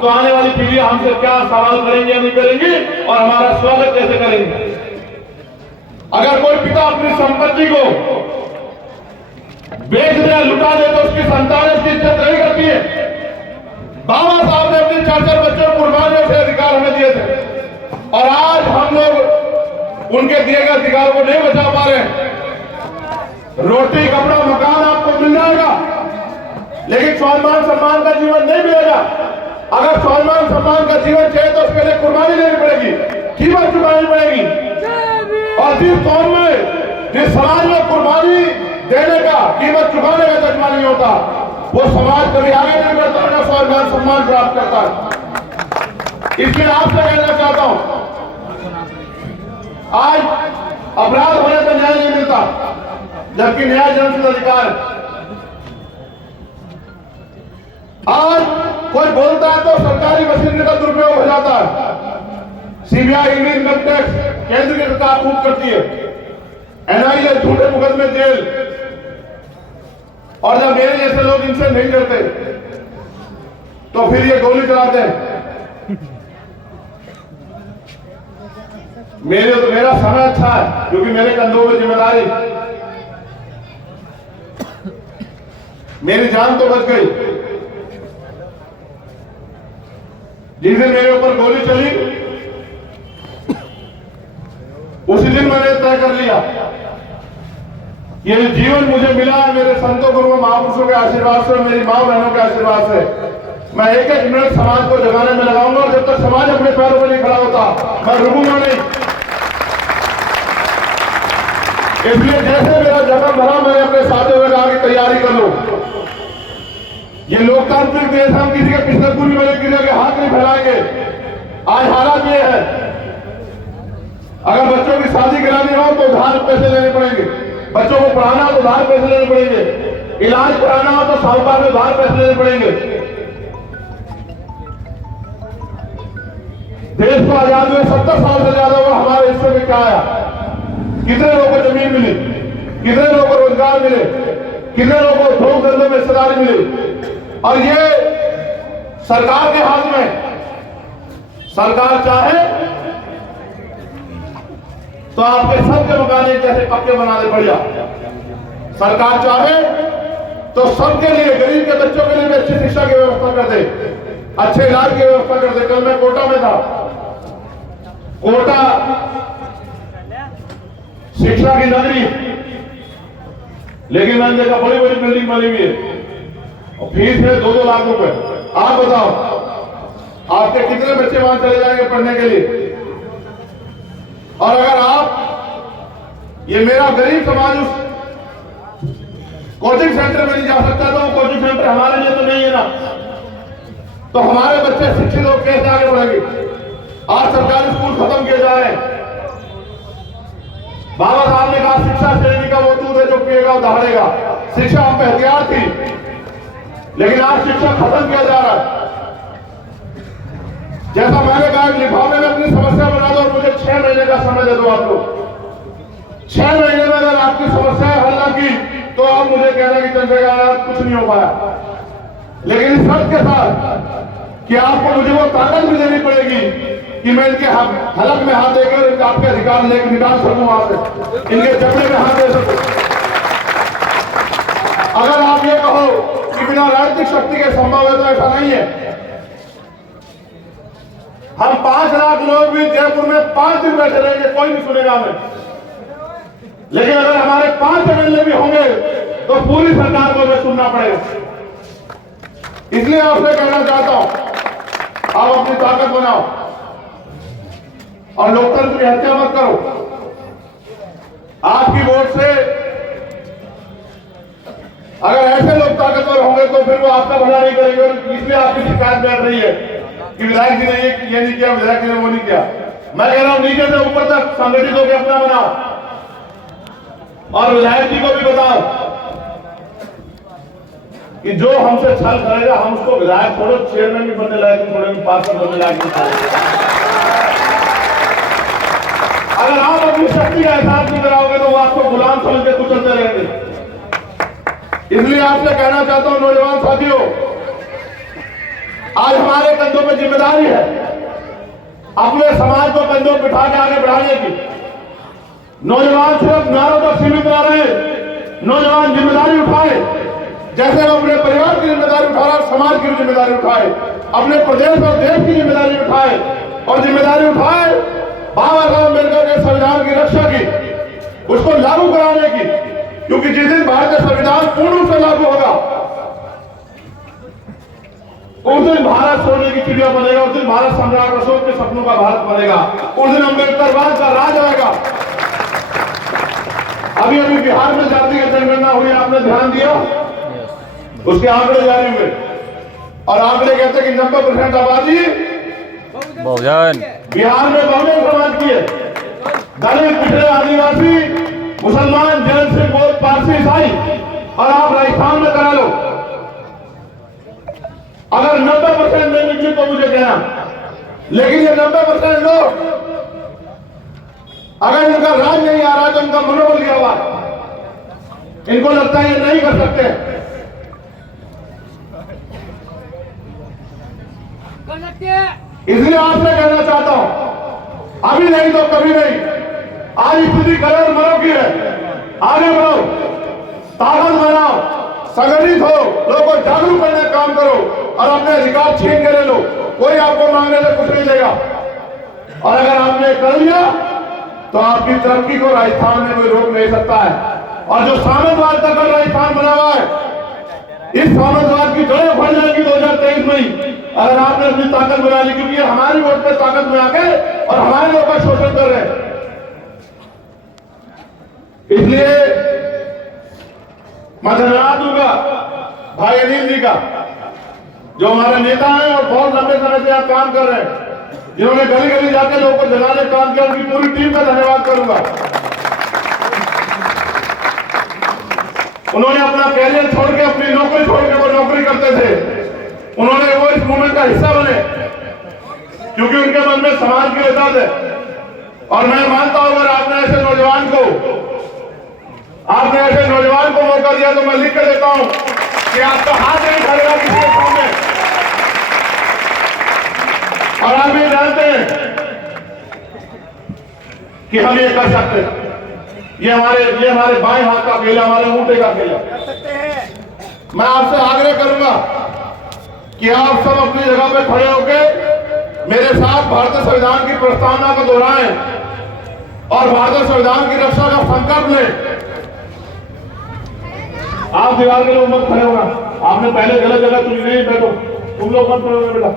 तो आने वाली पीढ़ी हमसे क्या सवाल करेंगे या नहीं करेंगी और हमारा स्वागत कैसे करेंगे। अगर कोई पिता अपनी संपत्ति को बेच दे, लुटा दे, तो उसकी संतान उसकी इज्जत नहीं करती है। बाबा साहब ने अपने 4-4 बच्चों को कुर्बानियों से अधिकार हमें दिए थे और आज हम लोग उनके दिए गए अधिकार को नहीं बचा पा रहे। रोटी, कपड़ा, मकान आपको मिल जाएगा, लेकिन स्वाभिमान सम्मान का जीवन नहीं मिलेगा। अगर स्वाभिमान सम्मान का जीवन चाहिए तो उसके लिए कुर्बानी देनी पड़ेगी, कीमत चुकानी पड़ेगी। और जिस कौम में, जिस समाज में कुर्बानी देने का, कीमत चुकाने का जज्बा नहीं होता, वो समाज कभी आगे नहीं बढ़ता, ना स्वाभिमान सम्मान प्राप्त करता है। इसलिए आपसे कहना चाहता हूं, आज अपराध होने पर न्याय नहीं मिलता, जबकि न्याय जन्मसिद्ध अधिकार है। आज कोई बोलता है तो सरकारी मशीनरी का दुरुपयोग हो जाता है। सीबीआई, इनकम टैक्स, केंद्र की सरकार खूब करती है, एनआईए, झूठे मुकदमे, जेल। और जब मेरे जैसे लोग इनसे नहीं डरते तो फिर ये गोली चलाते हैं। मेरा समय अच्छा है क्योंकि मेरे कंधों में जिम्मेदारी, मेरी जान तो बच गई। जिस दिन मेरे ऊपर गोली चली उसी दिन मैंने तय कर लिया, ये जीवन मुझे मिला है मेरे संतों, गुरुओं, महापुरुषों के आशीर्वाद से, मेरी मां बहनों के आशीर्वाद से। मैं एक एक मिनट समाज को जगाने में लगाऊंगा और जब तक समाज अपने पैरों पर नहीं खड़ा होता मैं रुकूंगा नहीं। इसलिए जैसे मेरा जन्म भरा, मैंने अपने साथियों में कहा कि तैयारी कर लो। ये लोकतांत्रिक देश, हम किसी के पिछले पूरी में किसी के हाथ नहीं फैलाएंगे। आज हालात ये है, अगर बच्चों की शादी करानी हो तो उधार पैसे लेने पड़ेंगे, बच्चों को पढ़ाना हो तो उधार पैसे लेने पड़ेंगे, इलाज कराना हो तो साहूकार में उधार पैसे लेने पड़ेंगे। देश को आजाद हुए 70 साल से ज्यादा हुआ, हमारे हिस्से में क्या आया? कितने लोगों को जमीन मिली, कितने लोगों को रोजगार मिले, कितने लोगों को थोक धंधे में हिस्सेदारी मिली। और ये सरकार के हाथ में, सरकार चाहे तो आपके सबके मकान जैसे पक्के बना दे, बढ़िया। सरकार चाहे तो सबके लिए, गरीब के बच्चों के लिए भी अच्छी शिक्षा की व्यवस्था कर दे, अच्छे इलाज की व्यवस्था कर दे। कल मैं कोटा में था, कोटा शिक्षा की नगरी, लेकिन मैंने देखा बड़ी बड़ी बिल्डिंग बनी हुई है और फीस है 2-2 लाख रुपए। आप बताओ आपके कितने बच्चे वहां चले जाएंगे पढ़ने के लिए? और अगर आप, ये मेरा गरीब समाज उस कोचिंग सेंटर में नहीं जा सकता, तो वो कोचिंग सेंटर हमारे लिए तो नहीं है ना, तो हमारे बच्चे शिक्षित लोग कैसे आगे बढ़ेंगे? आज सरकारी स्कूल खत्म किए जा रहे हैं। बाबा साहब ने कहा शिक्षा श्रेणी का वो दूध है जो पिएगा वो दहाड़ेगा। शिक्षा हम पे हथियार थी, लेकिन आज शिक्षा खत्म किया जा रहा है। जैसा मैंने कहा, लिफाफे में अपनी समस्या बना दो और मुझे 6 महीने का समय दे दो। आप लोग 6 महीने में अगर आपकी समस्या हल ना की तो आप मुझे कहना कि चंद्रशेखर कुछ नहीं हो पाया। लेकिन इस शर्त के साथ कि आपको मुझे वो ताकत भी देनी पड़ेगी कि मैं इनके हलक में हाथ देकर आपके अधिकार लेकर निकाल सकूं, वहां से इनके जबड़े में हाथ दे सकूं। अगर आप ये कहो कि बिना राजनीतिक शक्ति के संभव है, तो ऐसा नहीं है। हम 5 लाख लोग भी जयपुर में 5 दिन बैठे रहेंगे, कोई नहीं सुनेगा हमें। लेकिन अगर हमारे 5 एमएलए भी होंगे तो पूरी सरकार को हमें सुनना पड़ेगा। इसलिए आपसे कहना चाहता हूं, आप अपनी ताकत बनाओ और लोकतंत्र की हत्या मत करो। आपकी वोट से अगर ऐसे लोग ताकतवर होंगे तो फिर वो आपका भला नहीं करेंगे। इसलिए आपकी शिकायत बैठ रही है कि विधायक जी ने ये नहीं किया, विधायक जी ने वो नहीं किया। मैं कह रहा हूं नीचे से ऊपर तक संगठित होकर अपना बनाओ और विधायक जी को भी बताओ कि जो हमसे छल करेगा हम उसको विधायक छोड़ो, चेयरमैन भी बनने लायक छोड़ेंगे, पार्षद बनने लायक अगर आप अपनी शक्ति का एहसास नहीं कराओगे तो वो आपको गुलाम समझ के कुचलते रहेंगे। इसलिए आपसे कहना चाहता हूं नौजवान साथियों, आज हमारे कंधों में जिम्मेदारी है अपने समाज को कंधों पर बिठा के आगे बढ़ाने की। नौजवान सिर्फ नारों तक सीमित ना रहे, नौजवान जिम्मेदारी उठाए। जैसे वो अपने परिवार की जिम्मेदारी उठा रहा, समाज की जिम्मेदारी उठाए, अपने प्रदेश और देश की जिम्मेदारी उठाए और जिम्मेदारी उठाए बाबा साहब अम्बेडकर के संविधान की रक्षा की, उसको लागू कराने की। क्योंकि जिस दिन भारतीय संविधान पूर्ण रूप से लागू होगा उस दिन भारत सोने की चिड़िया बनेगा, उस दिन भारत सम्राट अशोक के सपनों का भारत बनेगा, उस दिन अम्बेडकरवाद का राज आएगा। अभी अभी बिहार में जातिगत जनगणना हुई, आपने ध्यान दिया, उसके आंकड़े जारी हुए और आंकड़े कहते हैं कि 90% आबादी बहुजन बिहार में बहुजन समाज की है। दलित, पिछड़े, आदिवासी, मुसलमान, जैन, सिख, बौद्ध, पारसी, ईसाई, और आप राजस्थान में करा लो। अगर 90% नहीं निकली तो मुझे कहना, लेकिन ये 90% लोग अगर इनका राज नहीं आ रहा तो इनका मनोबल गिरा हुआ, इनको लगता है ये नहीं कर सकते। इसलिए आपसे कहना चाहता हूं, अभी नहीं तो कभी नहीं। आज स्थिति करोड़ मरो की है, आगे बढ़ो, ताकत बनाओ, संगठित हो, लोगों को जागरूक करने का काम करो और अपने अधिकार छीन के ले लो। कोई आपको मांगने से कुछ नहीं देगा और अगर आपने कर लिया तो आपकी तरक्की को राजस्थान में कोई रोक नहीं सकता है। और जो साम्यवाद का कर राजस्थान बना हुआ है, इस साम्यवाद की जड़ें फट जाएंगी 2023 में ही, अगर आपने अपनी ताकत बना ली। क्योंकि हमारी वोट पे ताकत में आके और हमारे लोगों का शोषण कर रहे हैं। इसलिए मैं धन्यवाद दूंगा भाई अनिल जी का, जो हमारे नेता हैं और बहुत लंबे समय से यहाँ काम कर रहे हैं, जिन्होंने गली गली जाकर लोगों को जगाने का काम किया। उनकी पूरी टीम का धन्यवाद करूंगा। उन्होंने अपना कैरियर छोड़ के, अपनी नौकरी छोड़ के, वो नौकरी करते थे, उन्होंने वो इस मूवमेंट का हिस्सा बने क्योंकि उनके मन में समाज की इज्जत है। और मैं मानता हूं अगर आपने ऐसे नौजवान को मौका दिया तो मैं लिख के देता हूं कि आपका हाथ नहीं खड़ेगा किसी के सामने। और आप ये जानते हैं कि हम ये कर सकते हैं। ये हमारे बाएं हाथ का खेल, हमारे ऊँटे का खेल। मैं आपसे आग्रह करूंगा कि आप सब अपनी जगह पे खड़े होकर मेरे साथ भारतीय संविधान की प्रस्तावना को दोहराएं और भारतीय संविधान की रक्षा का संकल्प लें। आप दीवार के लोग मत खड़े होना, आपने पहले गलत जगह चुनी नहीं, बैठो, तुम लोग मत खड़े होना बेटा।